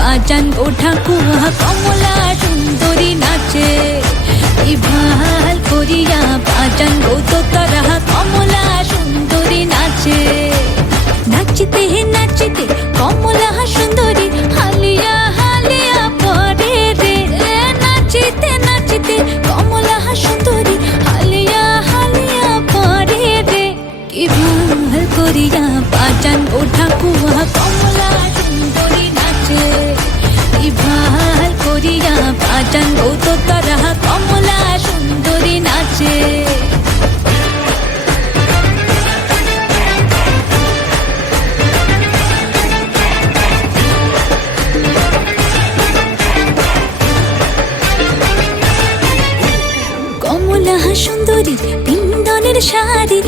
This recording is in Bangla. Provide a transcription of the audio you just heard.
বাজান গো ঠাকুয়া কমলা সুন্দরী নাচে ভাল করিয়া বাজান গো তোতারা কমলা সুন্দরী নাচে নাচিতে নাচিতে কমলা সুন্দরী হালিয়া হালিয়া পরে রে নাচিতে নাচিতে কমলা সুন্দরী হালিয়া হালিয়া পরে রে কি ভাল করিয়া বাজান গো ঠাকুয়া কমলা সুন্দরী নাচে কি ভাল করিয়া বাজান গো তোতারা কমলা সুন্দরী নাচে কমলা সুন্দরী বিন্দনের শাড়ি